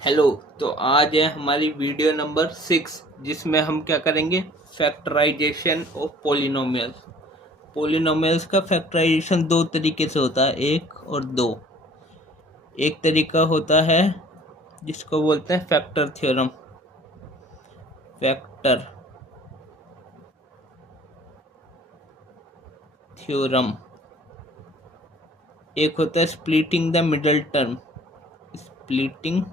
Hello. तो आज है हमारी वीडियो नंबर 6 जिसमें हम क्या करेंगे, फैक्टराइजेशन ऑफ पोलिनोमियल्स। पोलिनोमियल्स का फैक्टराइजेशन दो तरीके से होता है, एक और दो। एक तरीका होता है जिसको बोलते हैं फैक्टर थ्योरम, फैक्टर थ्योरम। एक होता है splitting the middle term, splitting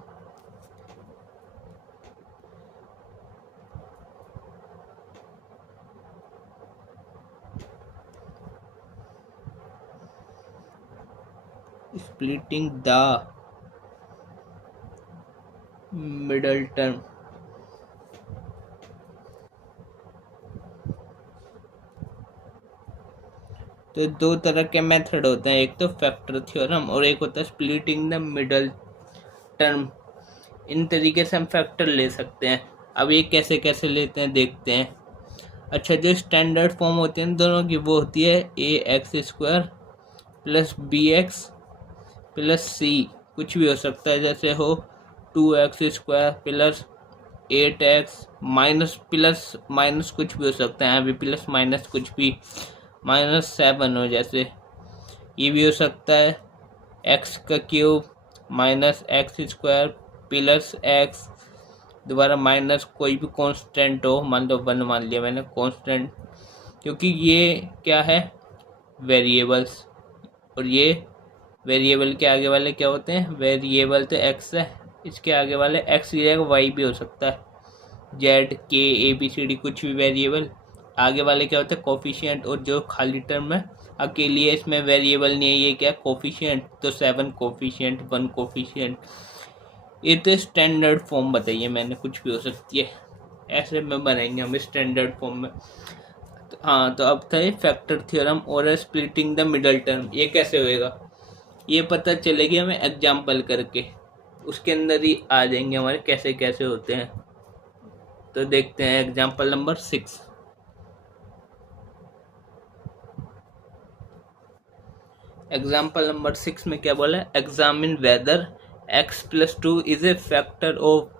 splitting the middle term. तो दो तरह के मेथड होते हैं, एक तो फैक्टर थ्योरम और एक होता है स्प्लिटिंग द मिडल टर्म। इन तरीके से हम फैक्टर ले सकते हैं। अब ये कैसे कैसे लेते हैं देखते हैं। अच्छा, जो स्टैंडर्ड फॉर्म होती है दोनों की वो होती है a x square plus b x plus c, कुछ भी हो सकता है, जैसे हो 2x square plus 8x minus plus minus कुछ भी हो सकता है, यहाँ भी प्लस माइनस कुछ भी, -7 हो, जैसे ये भी हो सकता है x का cube minus x square plus x, दोबारा माइनस कोई भी कांस्टेंट हो, मान लो 1 मान लिया मैंने कांस्टेंट, क्योंकि ये क्या है, वेरिएबल्स, और ये वेरिएबल के आगे वाले क्या होते हैं, वेरिएबल तो x है, इसके आगे वाले x की जगह y भी हो सकता है, z k a b c d कुछ भी वेरिएबल। आगे वाले क्या होते हैं, कोफिशिएंट, और जो खाली टर्म है अकेली है, इसमें वेरिएबल नहीं है, ये क्या कोफिशिएंट, तो 7 कोफिशिएंट 1 कोफिशिएंट। ये तो स्टैंडर्ड फॉर्म बताइए मैंने, कुछ भी हो सकती है, ऐसे में बनाएंगे हम स्टैंडर्ड फॉर्म में। तो हाँ, तो अब था ये फैक्टर थ्योरम और स्प्लिटिंग द मिडल टर्म। ये कैसे होएगा, ये पता चलेगी हमें एग्जाम्पल करके, उसके अंदर ही आ जाएंगे हमारे कैसे कैसे होते हैं। तो देखते हैं एग्जाम्पल नंबर 6। एग्जाम्पल नंबर 6 में क्या बोला है, examine whether x plus 2 is a factor of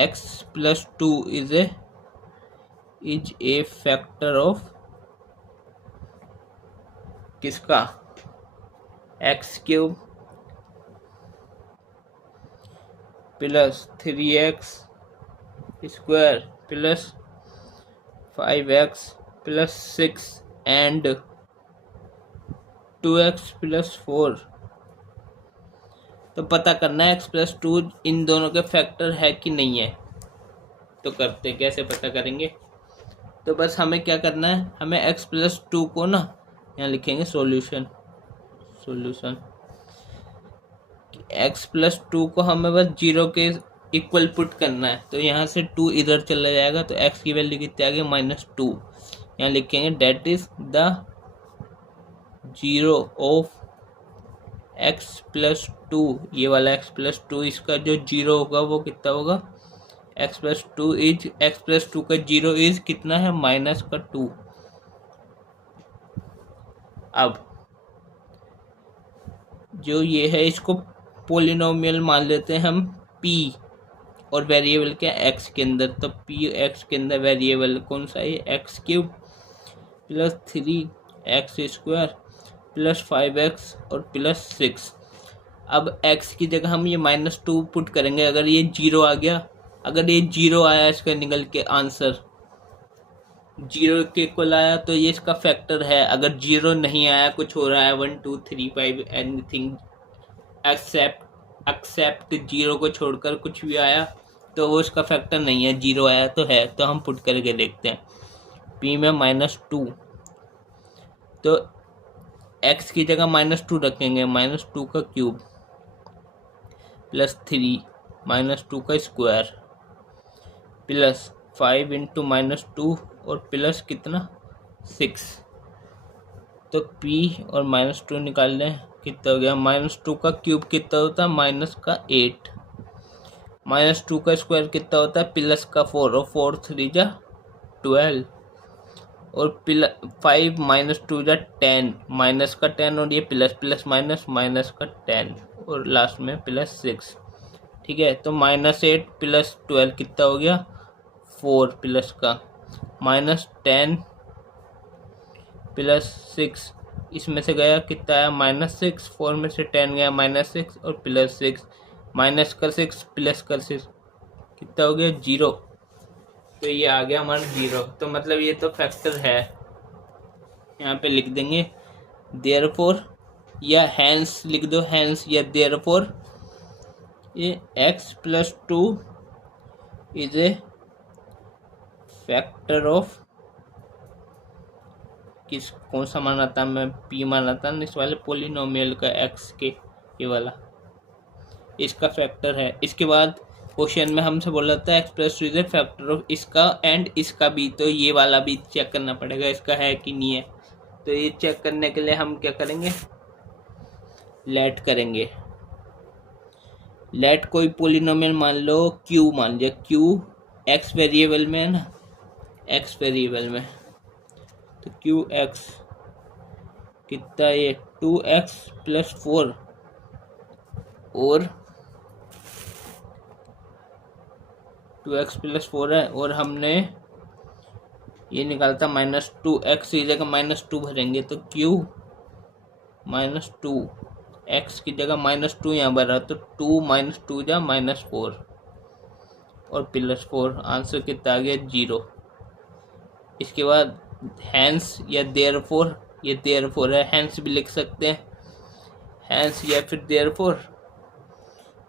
x plus 2 is a factor of किसका, x cube plus 3x square plus 5x plus 6 and 2x plus 4। तो पता करना है x प्लस 2 इन दोनों के फैक्टर है कि नहीं है। तो करते हैं, कैसे पता करेंगे, तो बस हमें क्या करना है, हमें x प्लस 2 को ना यहाँ लिखेंगे सॉल्यूशन x प्लस 2 को हमें बस 0 के इक्वल पुट करना है। तो यहाँ से 2 इधर चला जाएगा, तो x की वैल्यू कितनी आ गई, -2। यहाँ लिखेंगे that is the 0 of x plus 2, ये वाला x प्लस 2, इसका जो 0 होगा वो कितना होगा, x plus 2 is, x plus 2 का 0 इज कितना है, -2। अब जो ये है इसको पोलिनोमियल मान लेते हैं हम p, और वेरिएबल क्या x के अंदर, तो p x के अंदर वेरिएबल कौन सा है, x cube plus 3x square plus 5x और प्लस 6। अब x की जगह हम ये -2 पुट करेंगे, अगर ये 0 आ गया, अगर ये 0 आया इसका निकल के आंसर 0 के इक्वल आया तो ये इसका फैक्टर है। अगर 0 नहीं आया, कुछ हो रहा है 1 2 3 5 एनीथिंग एक्सेप्ट 0 को छोड़कर कुछ भी आया तो वो इसका फैक्टर नहीं है, 0 आया तो है। तो हम पुट करके देखते हैं, p में -2, तो x की जगह -2 रखेंगे, -2 का क्यूब प्लस 3 -2 का स्क्वायर प्लस 5 इंटू -2 और प्लस कितना 6। तो p और -2 निकाल लें, कितना हो गया, -2 का क्यूब कितना होता है, -8, -2 का स्क्वायर कितना होता है, +4, और 4 3 जा 12, और 5 -2 जा 10, -10 और ये प्लस प्लस माइनस का 10, और लास्ट में +6। ठीक है, तो -8 + 12 कितना हो गया 4 प्लस का, -10 + 6 इसमें से गया कितना आया -6, 4 में से 10 गया -6 और +6, माइनस का 6 प्लस का 6 कितना हो गया 0। तो ये आ गया हमारा 0। तो मतलब ये तो फैक्टर है, यहाँ पे लिख देंगे देयरफॉर या हैंस लिख दो, हैंस या देयरफॉर ये x + 2 is a factor of किस कौन सा माना था मैं, p माना था ना इस वाले पोलिनोमियल का, x के ये वाला इसका फैक्टर है। इसके बाद क्वेश्चन में हमसे बोला था x + 2 is a factor of इसका एंड इसका भी, तो ये वाला भी चेक करना पड़ेगा इसका है कि नहीं है। तो ये चेक करने के लिए हम क्या करेंगे, लेट करेंगे। लेट कोई पोलिनोमियल मान लो q मान लिया, q x वेरिएबल में है ना, x वेरिएबल में, तो qx कितना ये 2x + 4 और 2x + 4 है, और हमने ये निकालता -2x की जगह -2 भरेंगे, तो q -2 x की जगह -2 यहाँ भरा, तो 2 - 2 जा -4 और +4, आंसर कितना आ गया 0। इसके बाद हैंस या देयरफॉर, ये देयरफॉर है, हैंस भी लिख सकते हैं, हैंस या फिर therefore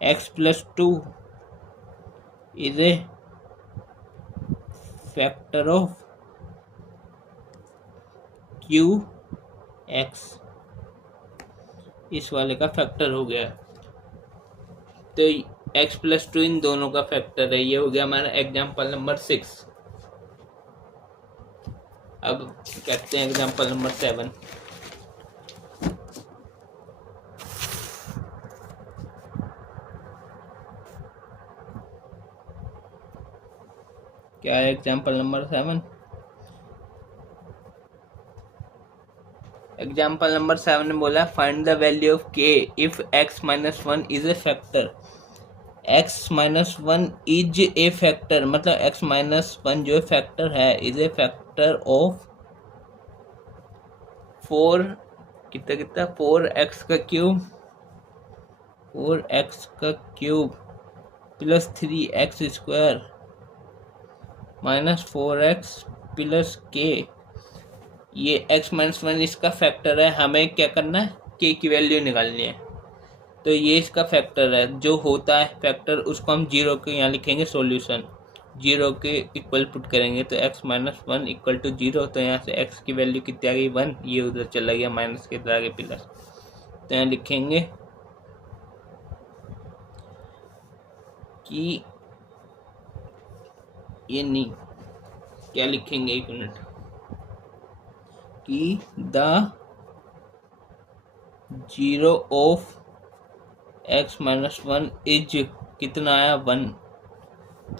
x + 2 is a factor of qx, इस वाले का फैक्टर हो गया। तो x + 2 इन दोनों का फैक्टर है। ये हो गया हमारा एग्जाम्पल नंबर 6। अब कहते हैं एग्जाम्पल नंबर 7। क्या है एग्जाम्पल नंबर 7? एग्जाम्पल नंबर 7 ने बोला find the value of k if x - 1 is a factor. x - 1 is a factor, मतलब x - 1 जो फैक्टर है इज ए फैक्टर ऑफ 4 कितना 4x का क्यूब, 4x का क्यूब + 3x² -4x + k। ये x - 1 इसका फैक्टर है, हमें क्या करना है k की वैल्यू निकालनी है। तो ये इसका फैक्टर है, जो होता है फैक्टर उसको हम 0 के यहाँ लिखेंगे, सॉल्यूशन 0 के इक्वल पुट करेंगे, तो x - 1 = 0। तो यहाँ से x की वैल्यू कितनी आ गई 1, ये उधर चला गया माइनस के इधर आ गया प्लस, तो यहाँ लिखेंगे कि ये नहीं, क्या लिखेंगे 1 मिनट, कि द 0 ऑफ x - 1 इज कितना आया 1,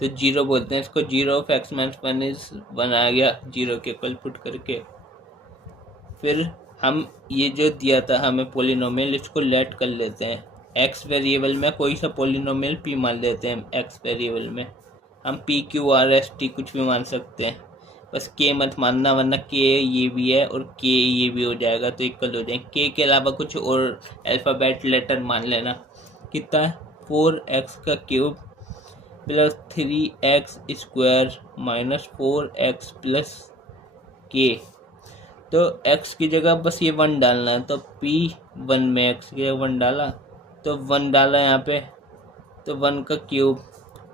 तो 0 बोलते हैं इसको, 0 ऑफ x - 1 इज 1 आ गया 0 के इक्वल पुट करके। फिर हम ये जो दिया था हमें पोलिनोमियल, इसको लेट कर लेते हैं। x वेरिएबल में कोई सा पोलिनोमियल p मान लेते हैं, x वेरिएबल में हम p q r s t कुछ भी मान सकते हैं, बस k मत मानना वरना k ये भी है और k ये भी हो जाएगा तो इक्वल हो जाएंगे। k के अलावा कुछ और अल्फ़ाबेट लेटर मान लेना। कितना है 4x का क्यूब + 3x² -4x + k। तो x की जगह बस ये 1 डालना है, तो p1 में x की जगह 1 डाला, तो 1 डाला यहाँ पे, तो 1 का क्यूब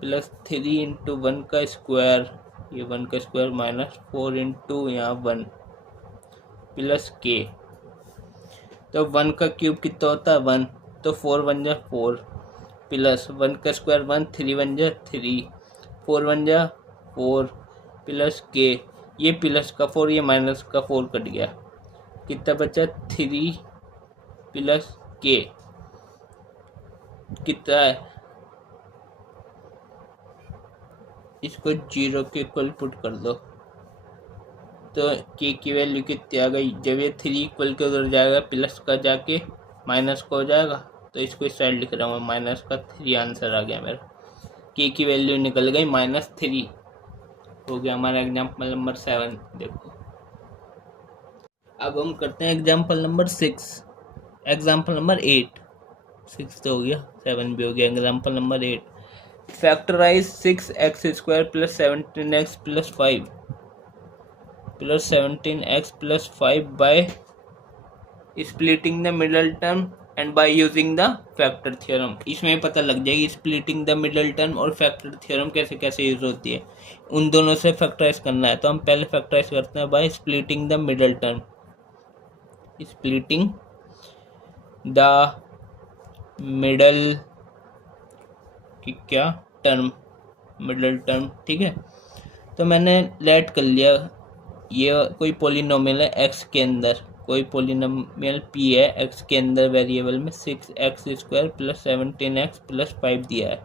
+ 3 × 1 का स्क्वायर, ये 1 का स्क्वायर -4 × यहाँ 1 + k। तो 1 का क्यूब कितना होता है 1, तो 4 × 1 = 4 प्लस 1 का स्क्वायर 1, 3 × 1 = 3, 4 × 1 = 4 प्लस k। ये प्लस का 4 ये माइनस का 4 कट गया, कितना बचा 3 प्लस k कितना है, इसको 0 के इक्वल पुट कर दो, तो k की वैल्यू कितनी आ गई, जब ये 3 इक्वल के उधर जाएगा प्लस का जाके माइनस का हो जाएगा, तो इसको इस साइड लिख रहा हूँ, माइनस का 3 आंसर आ गया मेरा। की वैल्यू निकल गई -3 हो गया हमारा एग्जाम्पल नंबर 7। देखो अब हम करते हैं एग्जाम्पल नंबर 6, एग्जाम्पल नंबर 8। 6 तो हो गया, 7 भी हो गया। Example number 8, factorise 6x² + 17x + 5 + 17x + 5 by splitting the middle term and by using the factor theorem. इसमें पता लग जाएगी स्प्लिटिंग द मिडल टर्म और फैक्टर थ्योरम कैसे कैसे यूज होती है। उन दोनों से फैक्टराइज करना है, तो हम पहले फैक्टराइज करते हैं bye splitting the middle term. Splitting the middle की क्या टर्म, मिडल टर्म, ठीक है। तो मैंने लेट कर लिया, ये कोई पॉलिनोमियल है x के अंदर, कोई पॉलिनोमियल p है x के अंदर वेरिएबल में 6x² + 17x + 5 दिया है।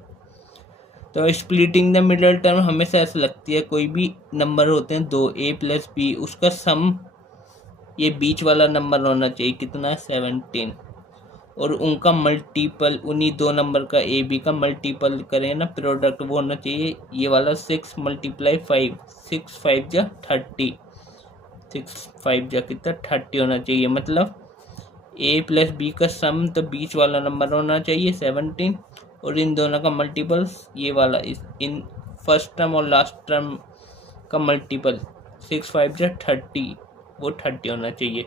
तो स्प्लिटिंग द मिडल टर्म हमेशा ऐसे लगती है, कोई भी नंबर होते हैं दो a + b, उसका सम ये बीच वाला नंबर होना चाहिए, कितना है 17, और उनका मल्टीपल, उन्हीं दो नंबर का ए बी का मल्टीपल करें ना, प्रोडक्ट वो होना चाहिए ये वाला 6 × 5, 6 5 जा 30, 6 5 जा कितना 30 होना चाहिए। मतलब ए + बी का सम तो बीच वाला नंबर होना चाहिए 17, और इन दोनों का मल्टीपल ये वाला, इन फर्स्ट टर्म और लास्ट टर्म का मल्टीपल 6 5 जा 30, वो 30 होना चाहिए।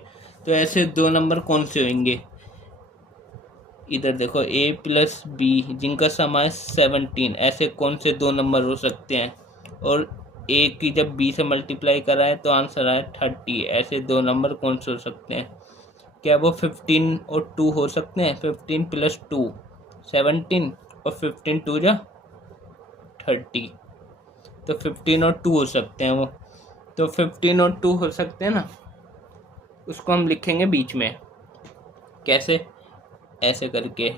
तो ऐसे दो नंबर कौन से होंगे, इधर देखो a + b जिनका सम है 17, ऐसे कौन से दो नंबर हो सकते हैं। और a की जब b से मल्टीप्लाई कराए तो आंसर आए 30, ऐसे दो नंबर कौन से हो सकते हैं। क्या वो 15 और 2 हो सकते हैं, 15 + 2 17, और 15 2 जा 30, तो 15 और 2 हो सकते हैं वो। तो 15 और 2 हो सकते हैं ना, उसको हम लिखेंगे बीच में, कैसे, ऐसे करके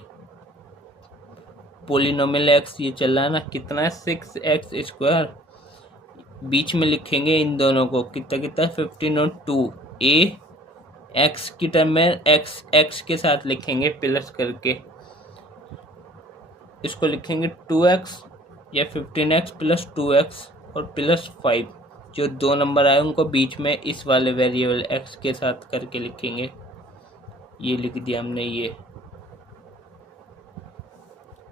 पोलिनोमियल x ये चल रहा है ना, कितना है 6x², बीच में लिखेंगे इन दोनों को, कितना कितना 15 और 2, a x की टर्म में x के साथ लिखेंगे प्लस करके, इसको लिखेंगे 2x या 15x + 2x और +5, जो दो नंबर आए उनको बीच में इस वाले वेरिएबल x के साथ करके लिखेंगे। ये लिख दिया हमने ये,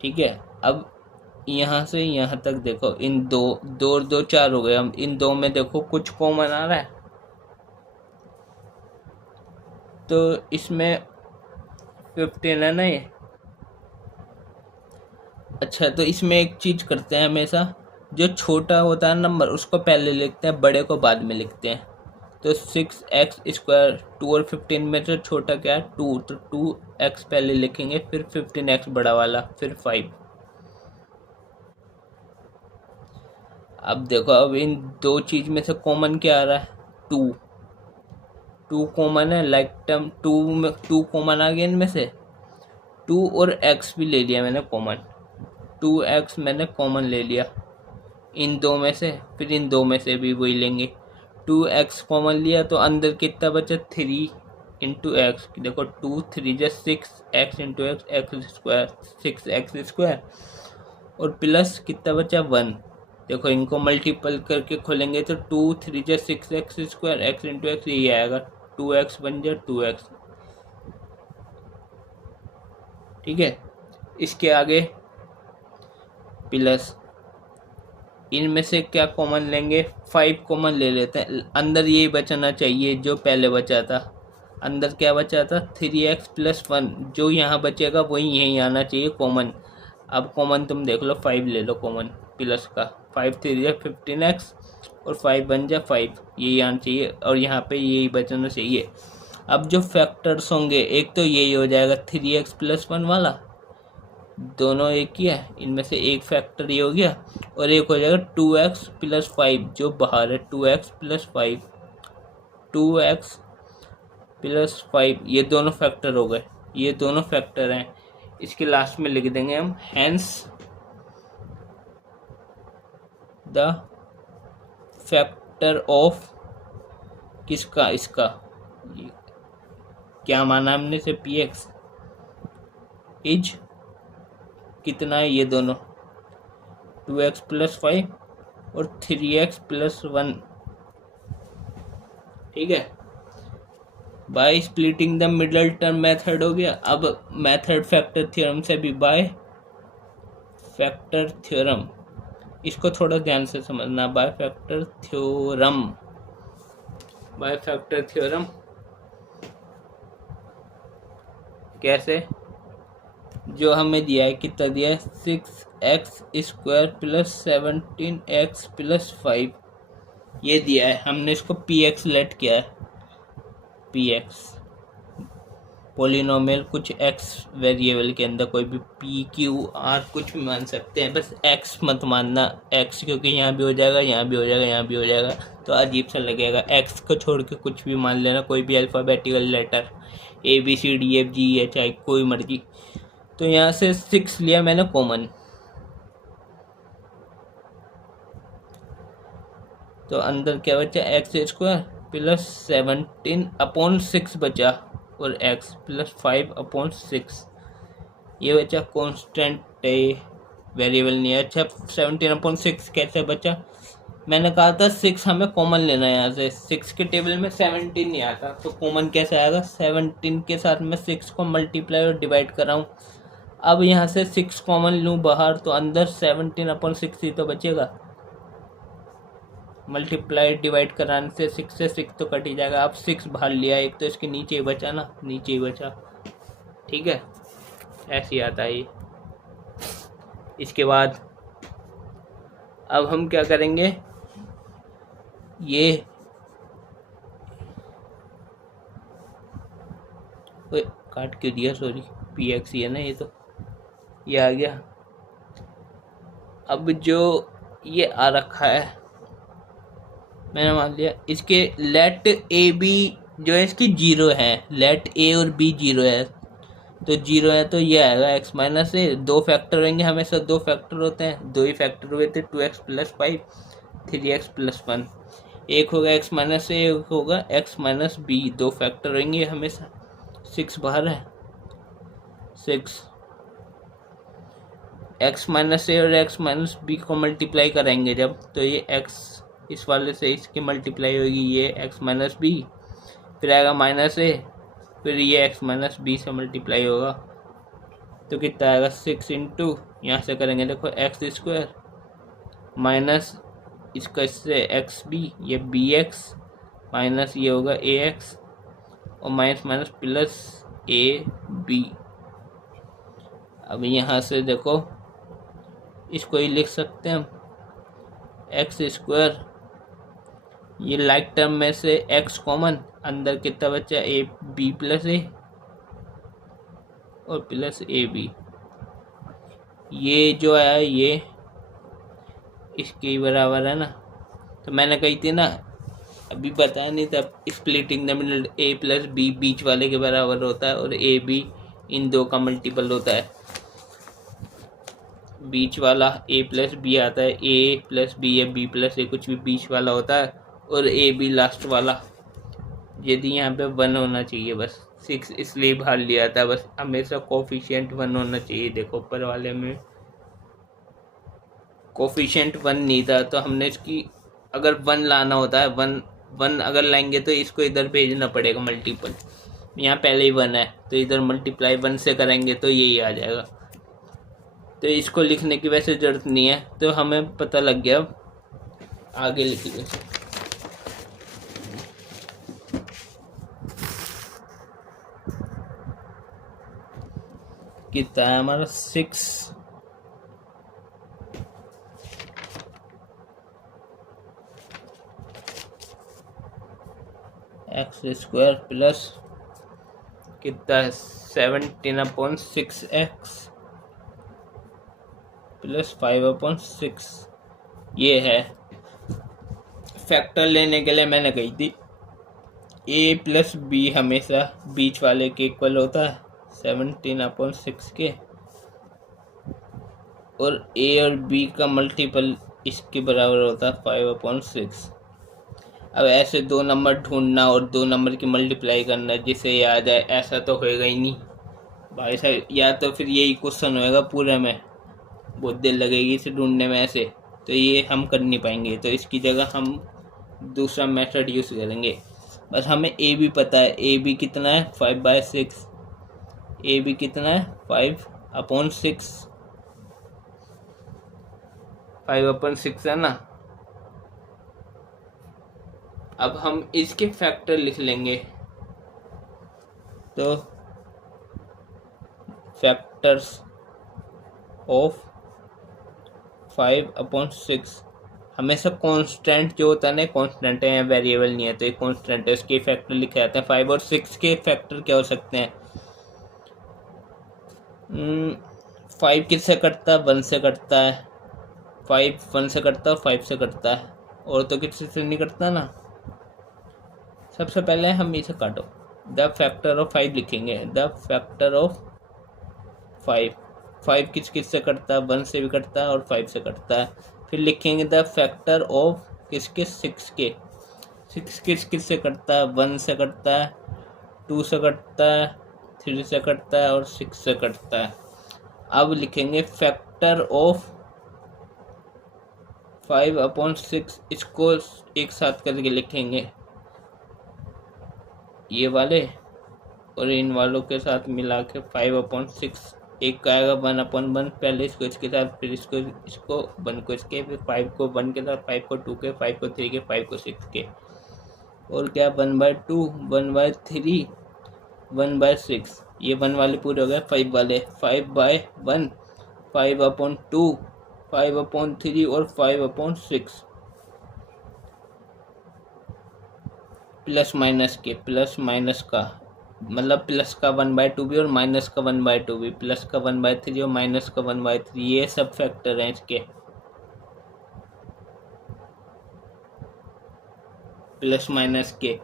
ठीक है। अब यहाँ से यहाँ तक देखो, इन दो और 2 4 हो गए, हम इन दो में देखो कुछ कॉमन आ रहा है, तो इसमें 15 है ना ये। अच्छा, तो इसमें एक चीज करते हैं, हमेशा जो छोटा होता है नंबर उसको पहले लिखते हैं, बड़े को बाद में लिखते हैं। तो 6x², 2 और 15 में से छोटा क्या है 2, तो 2x पहले लिखेंगे, फिर 15x बड़ा वाला, फिर 5। अब देखो, अब इन दो चीज में से कॉमन क्या आ रहा है, 2 कॉमन है, लाइक टर्म 2 में 2 कॉमन आ गया, इनमें से 2 और x भी ले लिया मैंने कॉमन, 2x मैंने कॉमन ले लिया इन दो में से, फिर इन दो में से भी वही लेंगे, 2x कॉमन लिया तो अंदर कितना बचा 3 × x, देखो 2 3 जा 6x × x, x², और प्लस कितना बचा 1, देखो इनको मल्टीपल करके खोलेंगे तो 2 3 जा 6x², x × x यही आएगा, 2x बन जा 2x, ठीक है। इसके आगे प्लस, इनमें से क्या कॉमन लेंगे, 5 कॉमन ले लेते हैं, अंदर यही बचना चाहिए जो पहले बचा था, अंदर क्या बचा था 3x + 1, जो यहाँ बचेगा वही यहीं आना चाहिए कॉमन। अब कॉमन तुम देख लो, 5 ले लो कॉमन प्लस का, 5 3 जा 15x और 5 बन जा 5, यही आना चाहिए, और यहाँ पे यही बचना चाहिए। अब जो फैक्टर्स होंगे, एक तो यही हो जाएगा 3x + 1 वाला, दोनों एक ही है, इनमें से एक फैक्टर ये हो गया, और एक हो जाएगा 2x + 5 जो बाहर है, 2x + 5, 2x + 5, ये दोनों फैक्टर हो गए, ये दोनों फैक्टर हैं। इसके लास्ट में लिख देंगे हम हैंस द फैक्टर ऑफ किसका, इसका क्या माना हमने से px, इज कितना है, ये दोनों 2x + 5 और 3x + 1, ठीक है। Bye splitting the middle term method हो गया। अब मेथड फैक्टर थ्योरम से भी बाय फैक्टर थ्योरम, इसको थोड़ा ध्यान से समझना। By factor theorem, by factor theorem कैसे, जो हमें दिया है, कितना दिया है, 6x² + 17x + 5 ये दिया है। हमने इसको px लेट किया है, px पोलिनोमियल कुछ x वेरिएबल के अंदर कोई भी p q r कुछ भी मान सकते हैं, बस x मत मानना, x क्योंकि यहाँ भी हो जाएगा, यहाँ भी हो जाएगा, यहाँ भी हो जाएगा तो अजीब सा लगेगा। x को छोड़ के कुछ भी मान लेना, कोई भी अल्फ़ाबेटिकल लेटर ABCDFGEHI कोई मर्जी। तो यहाँ से 6 लिया मैंने कॉमन, तो अंदर क्या बचा, x² + 17/6 बचा और x + 5/6 ये बचा कांस्टेंट वेरिएबल नहीं है। अच्छा 17/6 कैसे बचा, मैंने कहा था 6 हमें कॉमन लेना है। यहाँ से 6 के टेबल में 17 नहीं आता, तो कॉमन कैसे आएगा, 17 के साथ मैं 6 को मल्टीप्लाई और डिवाइड कराऊँ। अब यहाँ से 6 कॉमन लूँ बाहर, तो अंदर 17/6 ही तो बचेगा। मल्टीप्लाई डिवाइड कराने से 6 से 6 तो कट ही जाएगा। अब 6 बाहर लिया, एक तो इसके नीचे ही बचा ना, नीचे ही बचा, ठीक है। ऐसे ही आता है ये। इसके बाद अब हम क्या करेंगे, ये काट क्यों दिया, सॉरी, px ही है ना, ये तो ये आ गया। अब जो ये आ रखा है मैंने मान लिया, इसके लेट ए बी जो है इसकी 0 है, लेट ए और बी 0 है, तो 0 है तो ये आएगा x - a। 2 फैक्टर होंगे, हमेशा 2 फैक्टर होते हैं, 2 ही फैक्टर हुए थे, 2x + 5 3x + 1, एक होगा x - a, एक होगा x - b, 2 फैक्टर होंगे हमेशा। 6 बाहर है, 6 x - a और x - b को मल्टीप्लाई करेंगे जब, तो ये x इस वाले से इसकी मल्टीप्लाई होगी, ये x - b, फिर आएगा -a, फिर ये x - b से मल्टीप्लाई होगा, तो कितना आएगा 6 इंटू, यहाँ से करेंगे देखो x² माइनस इसका इससे xb, ये bx माइनस ये होगा ax और माइनस माइनस प्लस ab। अब यहाँ से देखो इसको ही लिख सकते हैं हम, x², ये लाइक टर्म में से x कॉमन, अंदर कितना बचा, a b + a और प्लस ab, ये जो आया ये इसके बराबर है ना। तो मैंने कही थी ना, अभी बताया नहीं था, splitting the middle a + b बीच वाले के बराबर होता है और a b इन दो का मल्टीपल होता है। बीच वाला a + b आता है, a + b या b + a कुछ भी बीच वाला होता है, और a b लास्ट वाला। यदि यहाँ पे 1 होना चाहिए, बस 6 इसलिए बाहर लिया था, बस हमेशा कोफिशिएंट 1 होना चाहिए। देखो ऊपर वाले में कोफिशिएंट 1 नहीं था, तो हमने इसकी अगर 1 लाना होता है, 1 अगर लाएंगे तो इसको इधर भेजना पड़ेगा मल्टीपल, यहाँ पहले ही 1 है तो इधर मल्टीप्लाई 1 से करेंगे तो यही आ जाएगा। तो इसको लिखने की वैसे ज़रूरत नहीं है, तो हमें पता लग गया। आगे लिखिए, कितना है हमारा 6 x² प्लस कितना है 17/6x प्लस 5/6, ये है। फैक्टर लेने के लिए मैंने कही थी a + b हमेशा बीच वाले के इक्वल होता है 17/6 के, और a और b का मल्टीपल इसके बराबर होता है 5/6। अब ऐसे 2 नंबर ढूंढना और 2 नंबर की मल्टीप्लाई करना जिसे याद है, ऐसा तो होएगा ही नहीं। भाई साहब या तो फिर यही क्वेश्चन होएगा पूरे में, बहुत देर लगेगी इसे ढूंढने में ऐसे, तो ये हम कर नहीं पाएंगे। तो इसकी जगह हम दूसरा मेथड यूज़ करेंगे। बस हमें ए बी पता है, ए बी कितना है 5/6, ए बी कितना है 5/6, 5/6 है ना। अब हम इसके फैक्टर लिख लेंगे, तो फैक्टर्स ऑफ 5/6 हमेशा कांस्टेंट जो होता है ना, कांस्टेंट है, वेरिएबल नहीं है, तो एक कांस्टेंट है, उसके फैक्टर लिखे जाते हैं। 5 और 6 के फैक्टर क्या हो सकते हैं? 5 किससे कटता है? 1 से कटता है। 5 1 से कटता है और 5 से कटता है, और तो किसी से नहीं कटता ना। सबसे पहले हम इसे काटो, द फैक्टर ऑफ 5 लिखेंगे, द फैक्टर ऑफ 5। 5 किस किस से कटता है? 1 से भी कटता है और 5 से कटता है। फिर लिखेंगे द फैक्टर ऑफ किसके? 6 के। 6 किस किस से कटता है? 1 से कटता है, 2 से कटता है, 3 से कटता है और 6 से कटता है। अब लिखेंगे फैक्टर ऑफ 5/6, इसको एक साथ करके लिखेंगे, ये वाले और इन वालों के साथ मिला के 5/6। एक का आएगा 1/1, पहले इसको इसके साथ, फिर इसको 1 को इसके, फिर 5 को 1 के साथ, 5 को 2 के, 5 को 3 के, 5 को 6 के, और क्या 1/2, 1/3, 1/6। ये 1 वाले पूरे हो गए। 5 वाले 5/1, 5/2, 5/3 और 5/6। प्लस माइनस के, प्लस माइनस का मतलब प्लस का 1/2 भी और माइनस का 1/2 भी, प्लस का 1/3 और माइनस का 1/3, ये सब फैक्टर हैं इसके। प्लस माइनस के,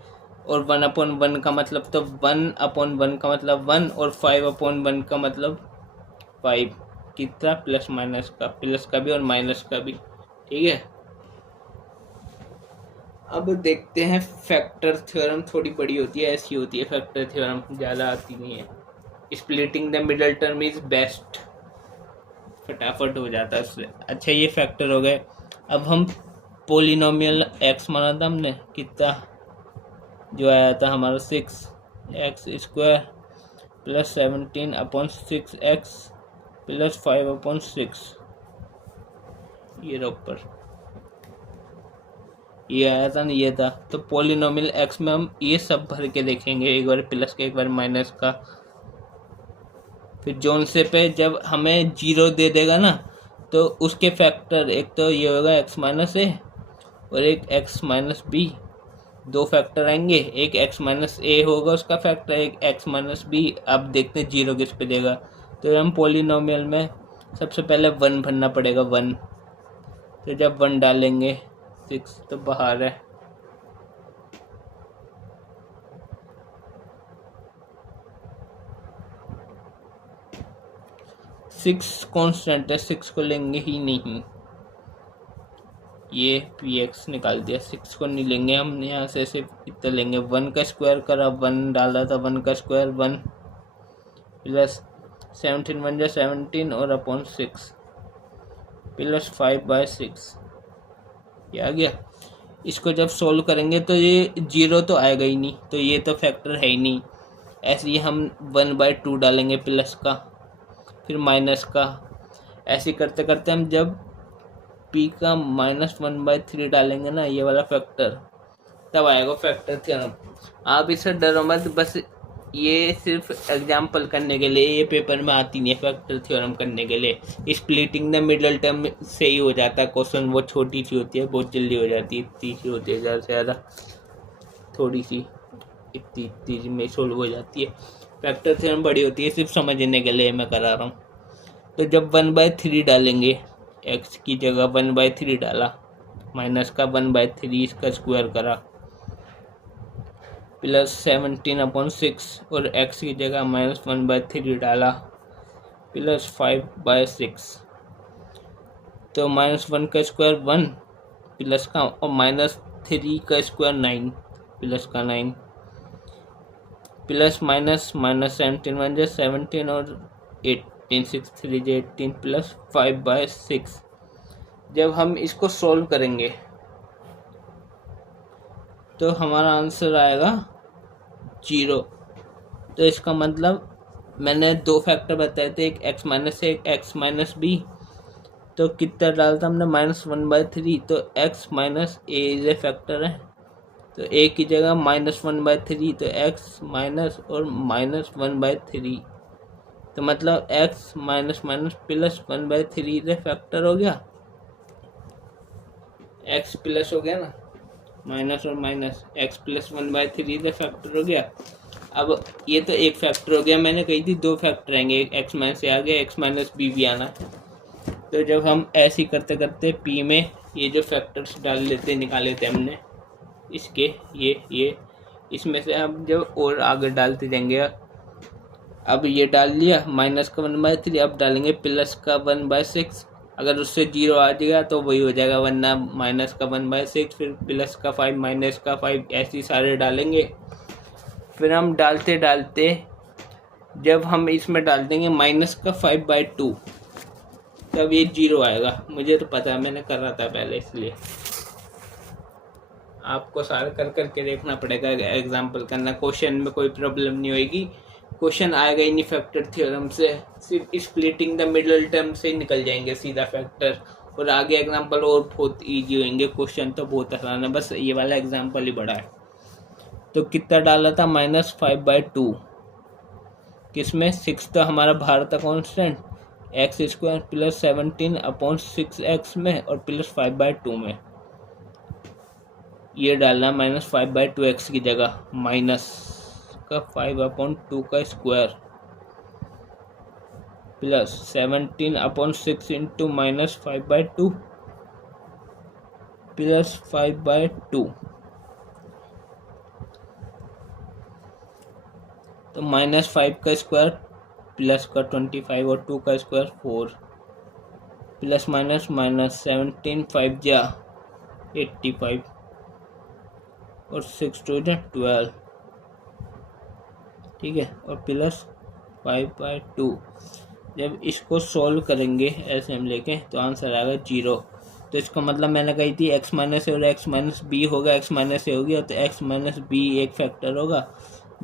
और 1/1 का मतलब, तो 1/1 का मतलब 1 और 5/1 का मतलब 5। कितना? प्लस माइनस का, प्लस का भी और माइनस का भी। ठीक है, अब देखते हैं फैक्टर थ्योरम। थोड़ी बड़ी होती है, ऐसी होती है फैक्टर थ्योरम, ज़्यादा आती नहीं है। Splitting the middle term is best, फटाफट हो जाता है उससे। अच्छा, ये फैक्टर हो गए। अब हम पोलिनोमियल एक्स माना था हमने, कितना जो आया था हमारा 6x² प्लस 17/6x प्लस 5/6, ये ऊपर ये आया था ना, ये था। तो पोलिनोमियल एक्स में हम ये सब भर के देखेंगे, एक बार प्लस का, एक बार माइनस का। फिर जोन से पे जब हमें 0 दे देगा ना, तो उसके फैक्टर, एक तो ये होगा x-a और एक x-b, दो फैक्टर आएंगे। एक x-a होगा उसका फैक्टर, एक x-b। अब देखते हैं 0 किस पे देगा। तो हम पोलिनोमियल में सबसे पहले 1 भरना पड़ेगा, 1। तो जब 1 डालेंगे 6 तो बाहर है, 6 कांस्टेंट है, 6 को लेंगे ही नहीं। ये px निकाल दिया, 6 को नहीं लेंगे हम यहाँ से, सिर्फ इतना लेंगे। 1 का स्क्वायर करा, 1 डाला था, 1 का स्क्वायर 1 प्लस 17 1 जा 17 और अपॉन 6 प्लस 5/6, ये आ गया। इसको जब सोल्व करेंगे तो ये 0 तो आएगा ही नहीं, तो ये तो फैक्टर है ही नहीं। ऐसे ही हम 1/2 डालेंगे प्लस का, फिर माइनस का। ऐसे करते करते हम जब p का -1/3 डालेंगे ना, ये वाला फैक्टर, तब आएगा फैक्टर थ्योरम। आप इससे डरो मत, बस ये सिर्फ एग्जाम्पल करने के लिए, ये पेपर में आती नहीं है फैक्टर थ्योरम करने के लिए। स्प्लिटिंग द मिडल टर्म से ही हो जाता है क्वेश्चन, वो छोटी सी होती है, बहुत जल्दी हो जाती है, इतनी सी होती है, ज़्यादा से ज़्यादा थोड़ी सी, इतनी में सोल्व हो जाती है। फैक्टर थ्योरम बड़ी होती है, सिर्फ समझने के लिए मैं करा रहा हूँ। तो जब 1/3 डालेंगे, x की जगह 1/3 डाला, माइनस का 1/3 इसका स्क्वायर करा, प्लस 17/6 और x की जगह -1/3 डाला, प्लस 5/6। तो -1 का स्क्वायर 1 प्लस का, और -3 का स्क्वायर 9 प्लस का 9। प्लस माइनस माइनस 17 1 जा 17 और 18 6 3 जा 18 प्लस 5/6। जब हम इसको सोल्व करेंगे तो हमारा आंसर आएगा 0। तो इसका मतलब मैंने दो फैक्टर बताए थे, एक x माइनस ए एक x माइनस बी। तो कितना डालता हमने -1/3, तो x minus A is a factor है, तो a की जगह -1/3, तो x माइनस और -1/3, तो मतलब x minus minus plus 1/3 is a factor हो गया। x प्लस हो गया ना, माइनस और minus, x plus 1/3 is a factor हो गया। अब ये तो एक फैक्टर हो गया, मैंने कही थी दो फैक्टर आएंगे, एक x माइनस ए आ गया, x माइनस बी भी आना है। तो जब हम ऐसे ही करते करते p में ये जो फैक्टर्स डाल लेते निकाले थे हमने इसके ये इसमें से हम जब और आगे डालते जाएंगे। अब ये डाल लिया माइनस का 1/3, अब डालेंगे प्लस का 1/6। अगर उससे 0 आ जाएगा तो वही हो जाएगा, वरना माइनस का 1/6, फिर प्लस का 5 माइनस का 5, ऐसे सारे डालेंगे। फिर हम डालते डालते जब हम इसमें डाल देंगे माइनस का 5/2, तब ये 0 आएगा। मुझे तो पता है, मैंने कर रहा था पहले, इसलिए आपको सारा कर करके देखना पड़ेगा, एग्जाम्पल करना। क्वेश्चन में कोई प्रॉब्लम नहीं होगी, क्वेश्चन आएगा ही नहीं फैक्टर थ्योरम से, सिर्फ स्प्लिटिंग द मिडल टर्म से निकल जाएंगे सीधा फैक्टर, और आगे एग्जाम्पल और बहुत ईजी होंगे। क्वेश्चन तो बहुत आसान है, बस ये वाला एग्जाम्पल ही बड़ा है। तो कितना डाला था -5/2, किसमें 6 तो हमारा बाहर था कॉन्स्टेंट, x² प्लस 17/6x में, और प्लस 5/2 में ये डालना -5/2x की जगह माइनस का 5/2 का स्क्वायर प्लस 17/6 इंटू -5/2 प्लस 5/2, तो -5 का स्क्वायर प्लस का 25 और 2 का स्क्वायर 4, प्लस माइनस माइनस 17 5 जा 85 और 6 2 जा 12, ठीक है, और प्लस 5/2। जब इसको सॉल्व करेंगे ऐसे हम लेके तो आंसर आएगा 0। तो इसका मतलब मैंने कही थी x माइनस ए और x माइनस बी होगा, x माइनस ए हो गया तो x माइनस बी एक फैक्टर होगा,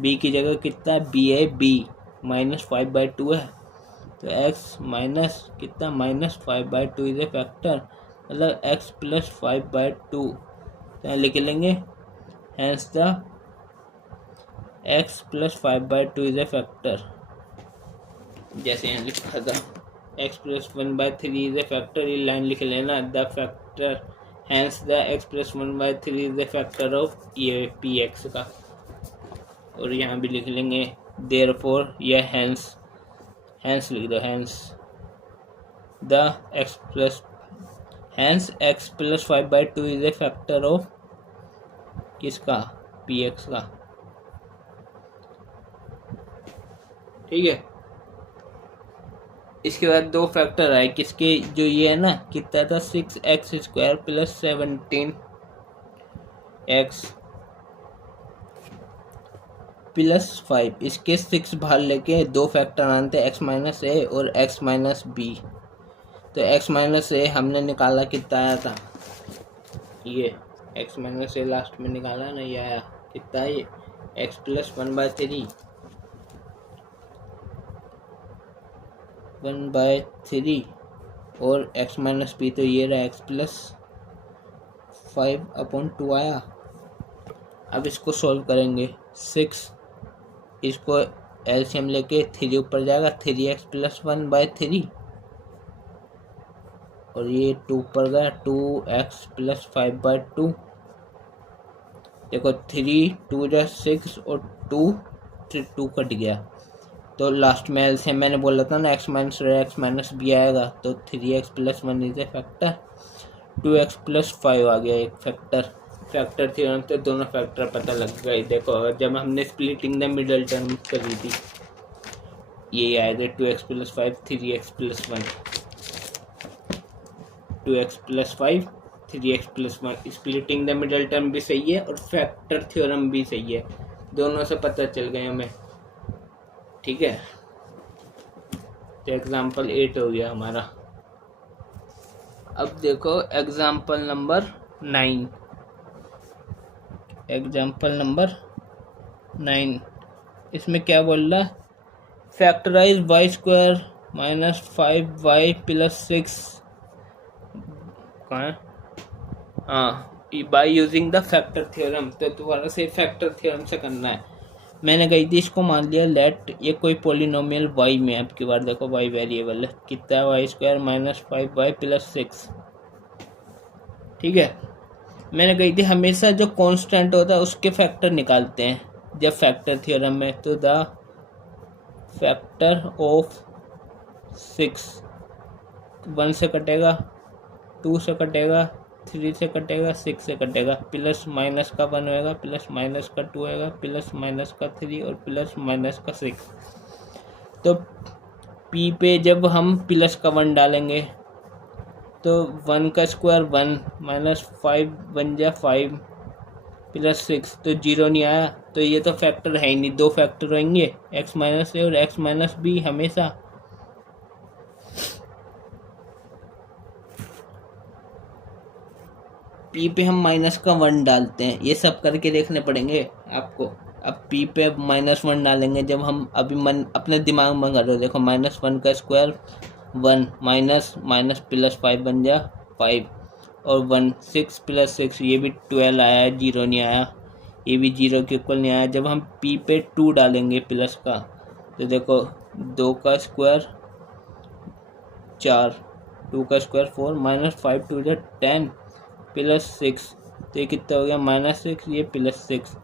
b की जगह कितना है b है, b -5/2 है, तो x माइनस कितना -5/2 इज ए फैक्टर, मतलब x प्लस 5/2, तो लिख लेंगे hence the x plus 5/2 is a factor. जैसे यहाँ लिखा था x plus 1/3 is a factor, ये लाइन लिख लेना, the factor hence the x plus 1/3 is a factor of ये px का, और यहाँ भी लिख लेंगे देयरफॉर, ये हैंस लिख दो, hence the x plus 5/2 is a factor of किसका, px का, ठीक है। इसके बाद दो फैक्टर आए किसके, जो ये है ना, कितना था 6x² प्लस 17x प्लस 5, इसके 6 बाहर लेके दो फैक्टर आते हैं x माइनस ए और x माइनस बी। तो x माइनस ए हमने निकाला, कितना आया था, ये x माइनस ए लास्ट में निकाला ना, ये आया कितना, ये x प्लस 1/3 और x माइनस बी, तो ये रहा x प्लस 5/2 आया। अब इसको सॉल्व करेंगे, 6 इसको एलसीएम लेके 3 ऊपर जाएगा, 3x प्लस 1/3 और ये 2 ऊपर गया, 2x प्लस 5/2, देखो 3 2 जा 6 और 2 कट गया, तो लास्ट में एलसीएम मैंने बोला था ना x माइनस और x माइनस बी आएगा, तो 3x plus 1 is a factor, 2x plus 5 आ गया एक फैक्टर। फैक्टर थ्योरम तो दोनों फैक्टर पता लग गए। देखो जब हमने स्प्लिटिंग द मिडल टर्म करी थी, ये आएगा 2x plus 5 3x plus 1, 2x plus 5 3x plus 1, splitting the middle term भी सही है और फैक्टर थ्योरम भी सही है। दोनों से पता चल गए हमें। ठीक है, तो एग्जाम्पल 8 हो गया हमारा। अब देखो एग्जाम्पल नंबर 9। एग्जाम्पल नंबर 9, इसमें क्या बोल रहा, factorise y square minus 5y plus 6 कहाँ है, हाँ, by using the factor theorem. तो दोबारा से फैक्टर थ्योरम से करना है। मैंने कही थी इसको मान लिया लेट ये कोई पोलिनोमियल y में, अब की बार देखो y वेरिएबल है, कितना है, Y square minus 5y plus 6। ठीक है, मैंने कही थी हमेशा जो कांस्टेंट होता है उसके फैक्टर निकालते हैं जब फैक्टर थ्योरम में। तो द फैक्टर ऑफ 6 1 से कटेगा, 2 से कटेगा, 3 से कटेगा, 6 से कटेगा, प्लस माइनस का 1 होएगा, प्लस माइनस का 2 होएगा, प्लस माइनस का 3 और प्लस माइनस का 6। तो p पे जब हम प्लस का 1 डालेंगे तो 1 का स्क्वायर 1 माइनस 5 बन जाए 5 प्लस 6, तो 0 नहीं आया। तो ये तो फैक्टर है ही नहीं, दो फैक्टर होंगे, x माइनस ए और x माइनस बी हमेशा। p पे हम माइनस का 1 डालते हैं, ये सब करके देखने पड़ेंगे आपको। अब p पे -1 डालेंगे जब हम अभी मन अपने दिमाग में कर रहे हो, देखो -1 का स्क्वायर 1 माइनस माइनस प्लस 5 बन जा 5 और 1 6 प्लस 6, ये भी 12 आया है, 0 नहीं आया, ये भी 0 के इक्वल नहीं आया। जब हम p पे 2 डालेंगे प्लस का, तो देखो 2 का स्क्वायर 4, 2 का स्क्वायर 4 माइनस 5 2 10 प्लस 6, तो ये कितना हो गया -6, ये प्लस 6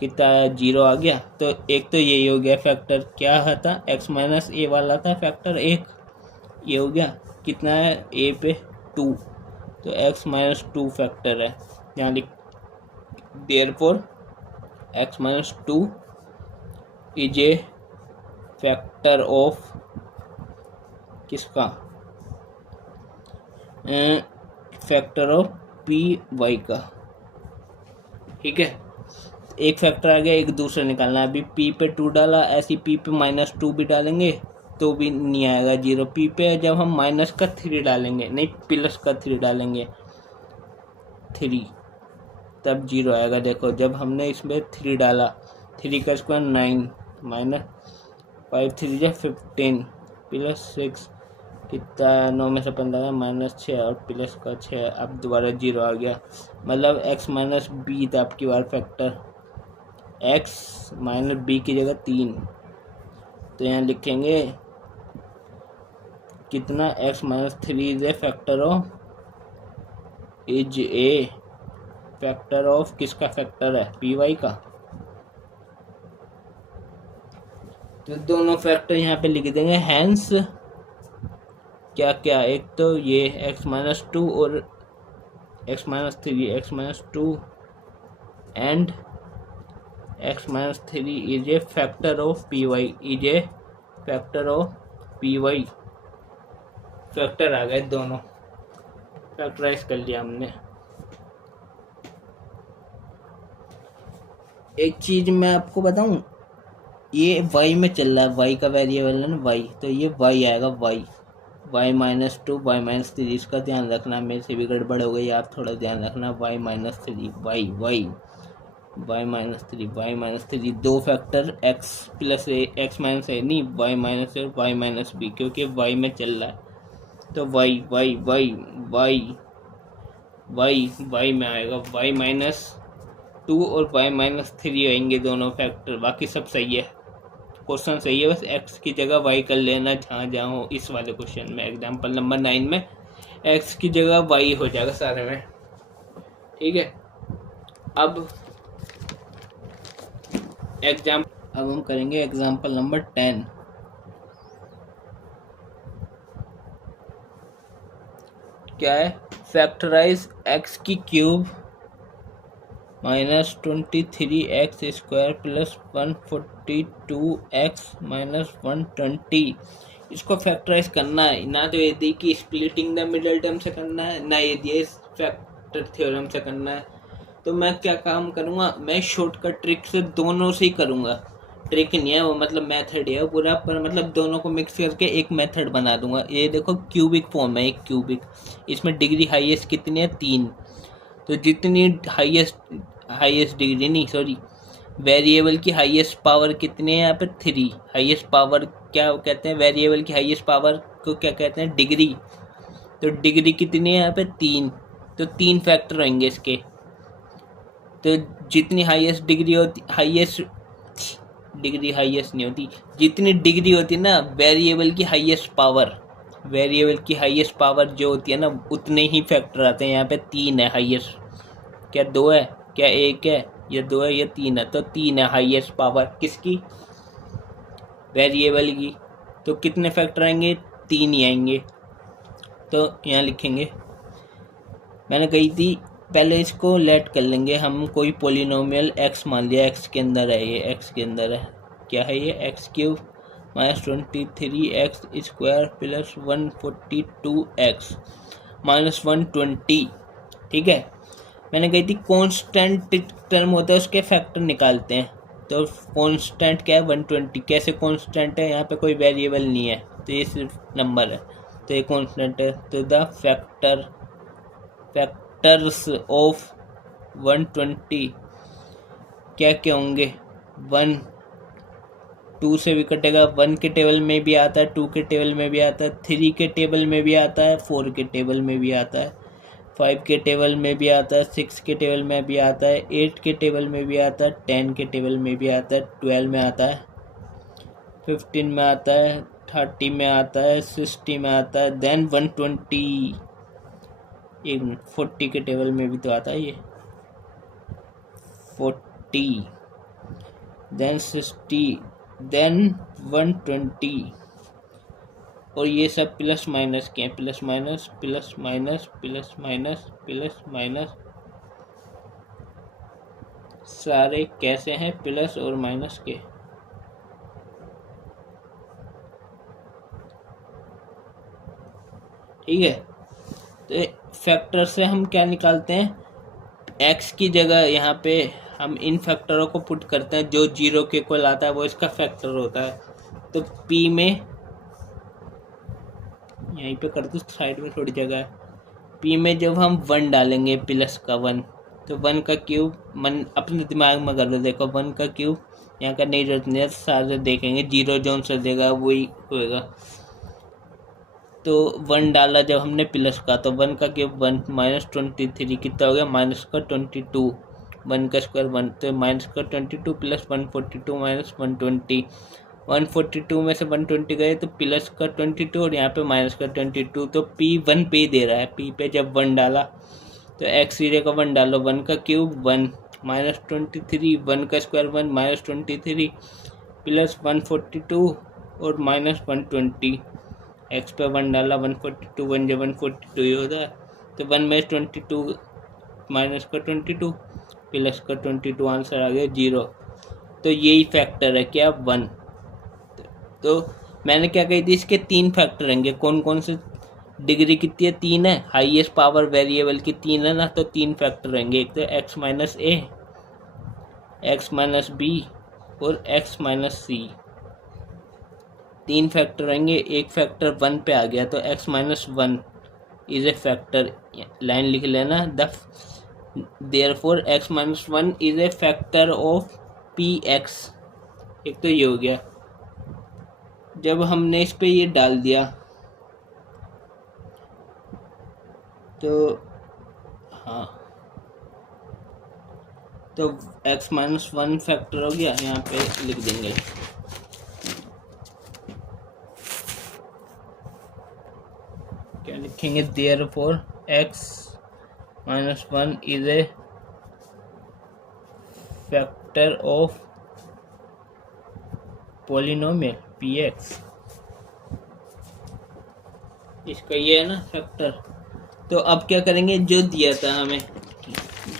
कितना आया, 0 आ गया। तो एक तो यही हो गया फैक्टर, क्या था, x माइनस ए वाला था फैक्टर एक, ये हो गया। कितना है a पे 2, तो x माइनस 2 फैक्टर है, यहाँ लिख therefore x minus 2 is a factor of किसका, फैक्टर ऑफ पी वाई का। ठीक है, एक फैक्टर आ गया, एक दूसरा निकालना है। अभी p पे 2 डाला, ऐसी p पे -2 भी डालेंगे तो भी नहीं आएगा 0। p पे जब हम माइनस का 3 डालेंगे, नहीं प्लस का 3 डालेंगे 3, तब 0 आएगा। देखो जब हमने इसमें 3 डाला, 3 का स्क्वायर 9 माइनस 5 3 जा 15 प्लस 6 कितना, 9 में से 15 -6 और प्लस का 6, अब दोबारा 0 आ गया। मतलब x माइनस बी था आपकी बार फैक्टर, x माइनस बी की जगह 3, तो यहाँ लिखेंगे कितना, x minus 3 is a factor of, is a factor of किसका फैक्टर है, पी वाई का। तो दोनों फैक्टर यहाँ पे लिख देंगे। हैंस क्या क्या, एक तो ये x माइनस 2 और x minus 3, x minus 2 and x minus 3 is a factor of p y, is a factor of p y. Factor आ गए, दोनों फैक्टराइज कर लिया हमने। एक चीज मैं आपको बताऊं, ये y में चल रहा है, y का वेरिएबल है ना y, तो ये y आएगा y माइनस 2 y माइनस 3, इसका ध्यान रखना, मेरे से भी गड़बड़ हो गई, आप थोड़ा ध्यान रखना। y माइनस 3 y माइनस 3 दो फैक्टर x प्लस ए, x माइनस ए नहीं, y माइनस ए और y माइनस बी, क्योंकि y में चल रहा है तो y में आएगा, y माइनस 2 और y माइनस 3 आएंगे दोनों फैक्टर। बाकी सब सही है, क्वेश्चन सही है, बस x की जगह y कर लेना जहाँ जहाँ हो। इस वाले क्वेश्चन में एग्जाम्पल नंबर 9 में x की जगह y हो जाएगा सारे में। ठीक है, अब हम करेंगे एग्जाम्पल नंबर 10। क्या है, फैक्टराइज x की cube minus 23x square plus 142x minus 120। इसको फैक्टराइज करना है, ना तो ये दी कि स्प्लिटिंग द मिडल टर्म से करना है, ना ये दिए फैक्टर थ्योरम से करना है। तो मैं क्या काम करूँगा, मैं शॉर्टकट ट्रिक से दोनों से ही करूँगा। ट्रिक नहीं है वो, मतलब मेथड है वो पूरा, पर मतलब दोनों को मिक्स करके एक मेथड बना दूंगा। ये देखो क्यूबिक फॉर्म है, एक क्यूबिक, इसमें डिग्री हाईएस्ट कितनी है 3। तो जितनी हाईएस्ट डिग्री नहीं सॉरी वेरिएबल की हाईएस्ट पावर कितनी है यहाँ पे 3। हाईएस्ट पावर क्या कहते हैं, वेरिएबल की हाईएस्ट पावर को क्या कहते हैं, डिग्री। तो डिग्री कितनी है यहाँ पे 3, तो 3 फैक्टर होंगे इसके। तो जितनी हाईएस्ट डिग्री होती, हाईएस्ट डिग्री हाईएस्ट नहीं होती, जितनी डिग्री होती है ना वेरिएबल की हाईएस्ट पावर, वेरिएबल की हाईएस्ट पावर जो होती है ना उतने ही फैक्टर आते हैं। यहाँ पे 3 है हाईएस्ट, क्या 2 है, क्या 1 है, या 2 है, या 3 है। तो 3 है हाईएस्ट पावर किसकी, वेरिएबल की। तो कितने फैक्टर आएंगे, 3 ही आएंगे। तो यहाँ लिखेंगे, मैंने कही थी पहले इसको लेट कर लेंगे हम, कोई पोलिनोमियल x मान लिया, x के अंदर है, ये x के अंदर है, क्या है ये x³ minus 23x² plus 142x minus 120। ठीक है, मैंने कही थी कांस्टेंट टर्म होता है उसके फैक्टर निकालते हैं। तो कांस्टेंट क्या है 120, कैसे कांस्टेंट है, यहाँ पे कोई वेरिएबल नहीं है तो ये सिर्फ नंबर है, तो ये कांस्टेंट है। तो द फैक्टर्स ऑफ 120 क्या क्या होंगे, 1 2 से भी कटेगा, 1 के टेबल में भी आता है, 2 के टेबल में भी आता है, 3 के टेबल में भी आता है, 4 के टेबल में भी आता है, 5 के टेबल में भी आता है, 6 के टेबल में भी आता है, 8 के टेबल में भी आता है, 10 के टेबल में भी आता है, 12 में आता है, 15 में आता है, 30 में आता है, 60 में आता है, देन 120, 40 के टेबल में भी तो आता है ये 40, देन 60, देन 120। और ये सब प्लस माइनस के हैं, plus minus plus minus plus minus plus minus, सारे कैसे हैं, प्लस और माइनस के। ठीक है, तो फैक्टर से हम क्या निकालते हैं, x की जगह यहाँ पे हम इन फैक्टरों को पुट करते हैं, जो 0 के इक्वल आता है वो इसका फैक्टर होता है। तो p में यहीं पे कर दो, साइड में थोड़ी जगह है, p में जब हम 1 डालेंगे प्लस का 1, तो 1 का क्यूब, मन अपने दिमाग में कर लो, देखो 1 का क्यूब यहाँ का नहीं जरूरत नहीं है, सारे देखेंगे 0 जोन से देगा वही होएगा। तो 1 डाला जब हमने प्लस का, तो 1 का क्यूब 1 माइनस 23 कितना हो गया, माइनस का 22, 1 का स्क्वायर 1, तो माइनस का 22 प्लस 142 माइनस 120, 142 में से 120 गए तो प्लस का 22 और यहाँ पे माइनस का 22। तो p 1 पे दे रहा है, p पे जब 1 डाला तो x0 का 1 डालो, 1 का क्यूब 1 माइनस 23, 1 का स्क्वायर 1 माइनस 23 प्लस 142 और माइनस 120। x पे 1 डाला, 142, 1 जब 142 ही होता है, तो 1 में 22 माइनस का 22 प्लस का 22, आंसर आ गया 0। तो यही फैक्टर है क्या 1। तो मैंने क्या कही थी, इसके 3 फैक्टर रहेंगे, कौन कौन से, डिग्री कितनी है 3 है, हाईएस्ट पावर वेरिएबल की 3 है ना, तो 3 फैक्टर रहेंगे, एक तो x माइनस ए, x माइनस बी और x माइनस सी। 3 फैक्टर रहेंगे, एक फैक्टर 1 पे आ गया तो x minus 1 is a factor, line लिख लेना, therefore x minus 1 is a factor of px। एक तो ये हो गया, जब हमने इस पे ये डाल दिया तो हाँ, तो x माइनस 1 फैक्टर हो गया, यहाँ पे लिख देंगे, क्या लिखेंगे, therefore x minus 1 is a factor of polynomial px। इसका ये है ना फैक्टर। तो अब क्या करेंगे, जो दिया था हमें,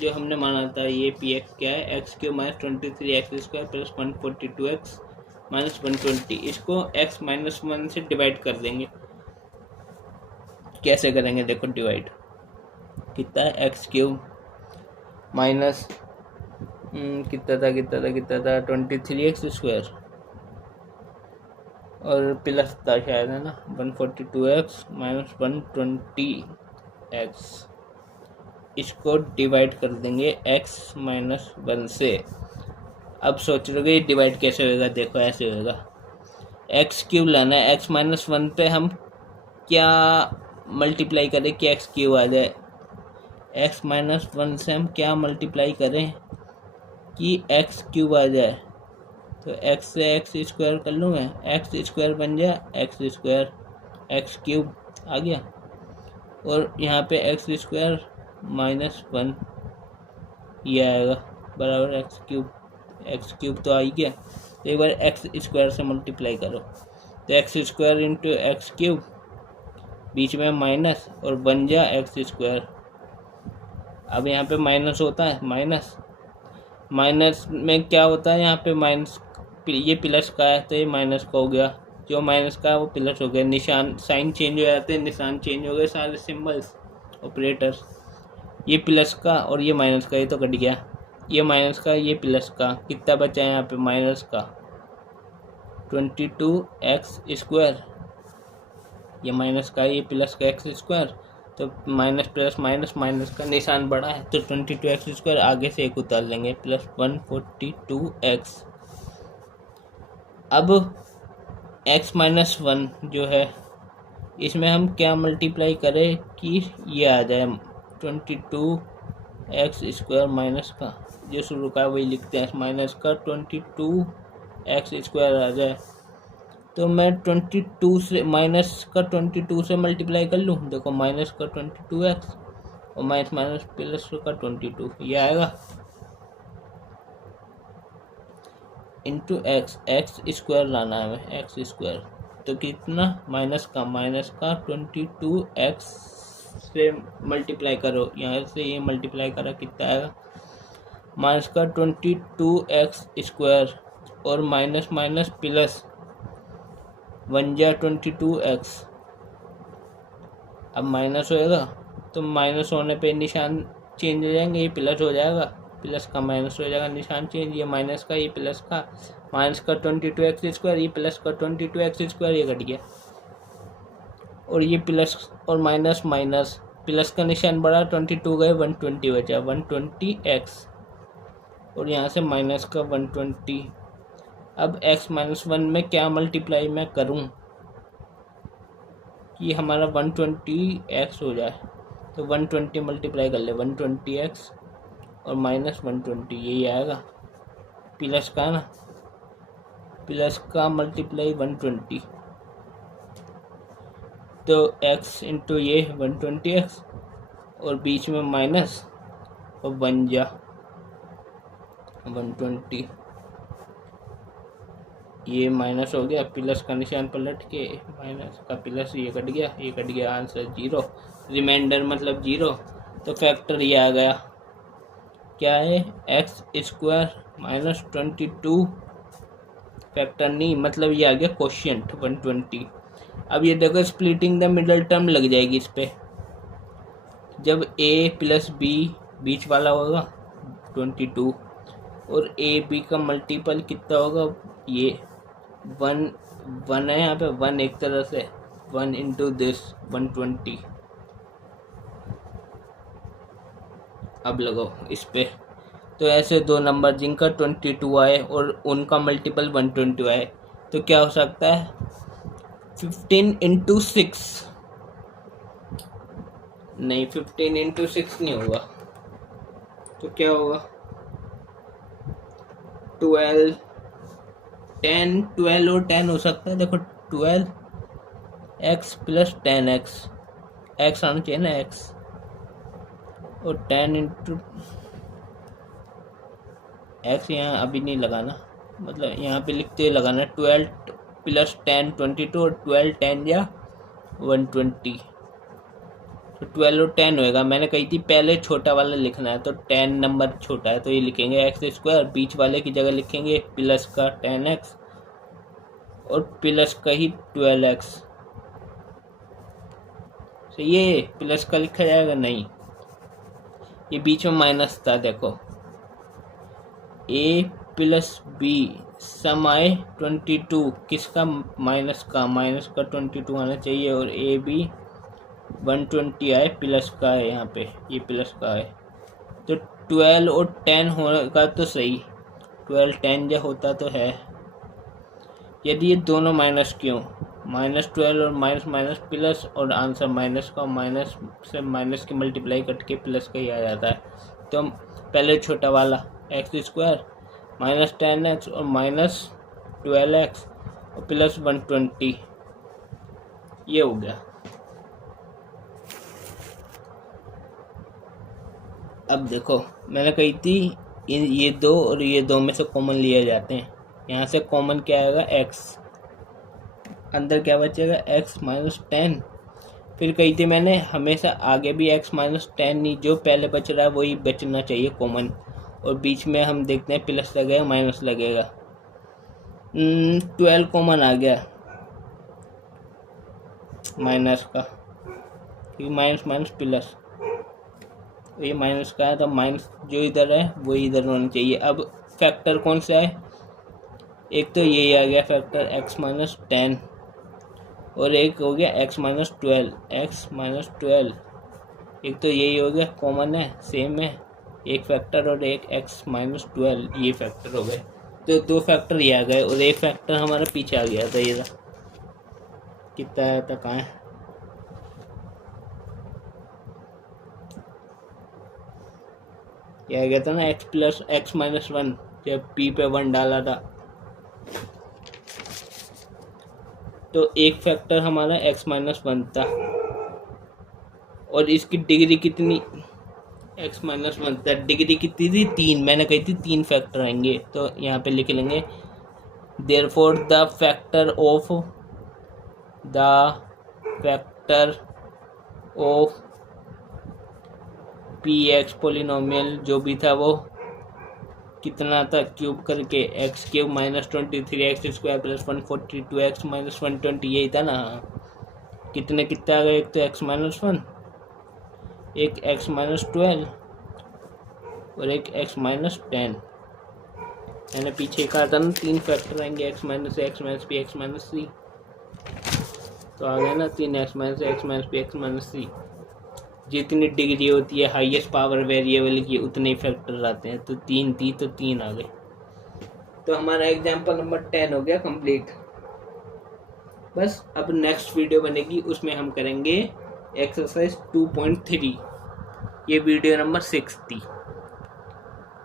जो हमने माना था ये px क्या है, x³ minus 23x² plus 142x minus 120, इसको x माइनस 1 से डिवाइड कर देंगे। कैसे करेंगे, देखो डिवाइड कितना है, x³ माइनस कितना था 23x² और प्लस था शायद, है ना, 142x माइनस 120x। इसको डिवाइड कर देंगे x माइनस 1 से। अब सोच रहे हो डिवाइड कैसे होएगा, देखो ऐसे होएगा, एक्स क्यूब लाना है, x माइनस 1 पे हम क्या मल्टीप्लाई करें कि x क्यूब आ जाए, x माइनस 1 से हम क्या मल्टीप्लाई करें कि x क्यूब आ जाए, तो x से x² कर लूँ मैं, x² बन जाए x², x क्यूब आ गया, और यहाँ पे x² माइनस 1 ये आएगा बराबर x क्यूब तो आ ही गया। तो एक बार x² से मल्टीप्लाई करो, तो x² इंटू एक्स क्यूब, बीच में माइनस और बन जा x²। अब यहाँ पे माइनस होता है, माइनस में क्या होता है, यहाँ पे माइनस, ये प्लस का है तो ये माइनस का हो गया, जो माइनस का है वो प्लस हो गया, निशान साइन चेंज हो जाते हैं, निशान चेंज हो गए, सारे सिंबल्स ऑपरेटर्स, ये प्लस का और ये माइनस का, ये तो कट गया, ये माइनस का ये प्लस का, कितना बचा है यहाँ पे माइनस का 22x², ये माइनस का ये प्लस का x², तो माइनस प्लस माइनस, माइनस का निशान बड़ा है तो 22x² आगे से एक उतार लेंगे प्लस 142x। अब x माइनस 1 जो है इसमें हम क्या मल्टीप्लाई करें कि ये आ जाए 22x² माइनस का, जो शुरू का वही लिखते हैं, माइनस का 22x² आ जाए, तो मैं 22 से माइनस का 22 से मल्टीप्लाई कर लूँ, देखो माइनस का 22x और माइनस माइनस प्लस का 22 ये आएगा, इंटू x² लाना है हमें x², तो कितना माइनस का 22x से मल्टीप्लाई करो, यहाँ से ये मल्टीप्लाई करा कितना आएगा माइनस का 22x² और माइनस माइनस प्लस 1 जा 22x। अब माइनस होएगा तो माइनस होने पे निशान चेंज हो जाएंगे, ये प्लस हो जाएगा, प्लस का माइनस हो जाएगा, निशान चेंज, ये माइनस का ये प्लस का, माइनस का 22x², ये प्लस का 22x², ये कट गया, और ये प्लस और माइनस माइनस, प्लस का निशान बढ़ा 22 गए 120 बचा 120x, और यहाँ से माइनस का 120। अब x माइनस 1 में क्या मल्टीप्लाई मैं करूँ कि हमारा 120x हो जाए, तो 120 मल्टीप्लाई कर ले, 120x और माइनस 120 यही आएगा, प्लस का ना, प्लस का मल्टीप्लाई 120, तो x इंटू ये 120x और बीच में माइनस और बन जा 120, ये माइनस हो गया, प्लस का निशान पलट के माइनस का प्लस, ये कट गया, आंसर 0, रिमाइंडर मतलब 0, तो फैक्टर ये आ गया, क्या है x² माइनस 22, फैक्टर नहीं मतलब ये आ गया क्वोशिएंट 120। अब ये देखो स्प्लिटिंग द मिडल टर्म लग जाएगी इस पे, जब a प्लस b बीच वाला होगा 22 और a b का मल्टीपल कितना होगा, ये 1 है यहाँ पे, 1 एक तरह से 1 इंटू दिस 120। अब लगाओ इस पे, तो ऐसे दो नंबर जिनका 22 आए और उनका मल्टीपल 120 आए, तो क्या हो सकता है 15 इंटू 6, नहीं 15 इंटू 6 नहीं होगा, तो क्या होगा 12 और 10 हो सकता है, देखो 12x प्लस 10x, x आना चाहिए ना x, और 10 इंटू x यहाँ अभी नहीं लगाना, मतलब यहाँ पे लिखते हुए लगाना 12 प्लस 10 22 और 12 10 या 120, तो 12 और 10 होएगा, मैंने कही थी पहले छोटा वाला लिखना है, तो 10 नंबर छोटा है तो ये लिखेंगे x², बीच वाले की जगह लिखेंगे प्लस का 10x और प्लस का ही 12x, तो ये प्लस का लिखा जाएगा नहीं, ये बीच में माइनस था, देखो a प्लस बी सम आए 22, किसका? माइनस का 22 आना चाहिए, और ए बी 120 आए, प्लस का है, यहाँ पे ये प्लस का है, तो 12 और 10 होगा तो सही, 12 10 जो होता तो है। यदि ये दोनों माइनस क्यों? -12 और माइनस माइनस प्लस, और आंसर माइनस का, माइनस से माइनस की मल्टीप्लाई करके प्लस का ही आ जाता है। तो हम पहले छोटा वाला x² -10x और -12x और प्लस 120, ये हो गया। अब देखो मैंने कही थी ये दो और ये दो में से कॉमन लिए जाते हैं, यहाँ से कॉमन क्या आएगा? x, अंदर क्या बचेगा? x -10। फिर कही थी मैंने हमेशा आगे भी x -10 नहीं, जो पहले बच रहा है वही बचना चाहिए कॉमन, और बीच में हम देखते हैं प्लस लगेगा माइनस लगेगा। 12 कॉमन आ गया माइनस का, क्योंकि माइनस माइनस प्लस, ये माइनस का है तो माइनस जो इधर है वही इधर होना चाहिए। अब फैक्टर कौन सा है? एक तो यही आ गया फैक्टर x -10, और एक हो गया x -12, एक तो यही हो गया, कॉमन है, सेम है, एक फैक्टर और एक x -12, ये फैक्टर हो गए। तो दो फैक्टर ये आ गए, और एक फैक्टर हमारा पीछे आ गया था, ये कितना आया था, कहाँ है? ये आ गया था ना x -1, जब p पे 1 डाला था। तो एक फैक्टर हमारा x -1 था, और इसकी डिग्री कितनी? x -1 था, डिग्री कितनी थी? 3। मैंने कही थी 3 फैक्टर आएंगे, तो यहाँ पे लिख लेंगे therefore the factor of px polynomial जो भी था वो कितना था? क्यूब करके x³ -23x² + 142x -120, यही था ना? कितने आ गए? एक तो x -1, एक x -12 और एक x -10। मैंने पीछे कहा था ना 3 फैक्टर आएंगे, x -a, x -b, x -c, तो आ गया ना 3 x -a, x -b, x -c। जितनी डिग्री होती है हाईएस्ट पावर वेरिएबल की, उतने ही फैक्टर आते हैं, तो 3 थी तो 3 आ गए। तो हमारा एग्जाम्पल नंबर 10 हो गया कंप्लीट। बस अब नेक्स्ट वीडियो बनेगी, उसमें हम करेंगे एक्सरसाइज 2.3, ये वीडियो नंबर 6 थी।